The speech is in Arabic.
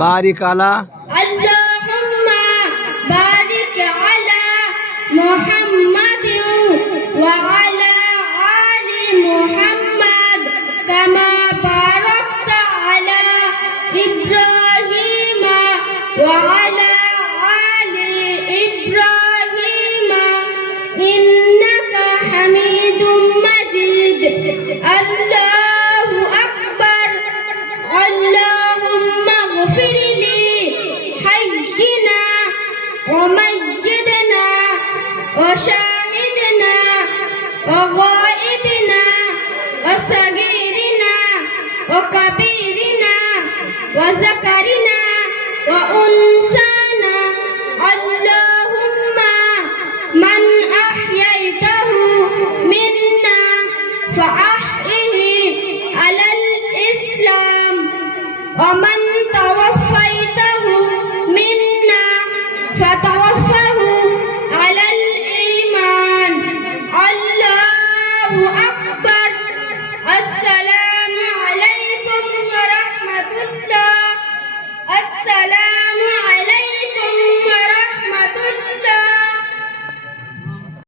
بارك على اللهم بارك على محمد وعلى آل محمد كما باركت على إبراهيم وعلى وشاهدنا وغائبنا وصغيرنا وكبيرنا وذكرنا وأنثانا الله أكبر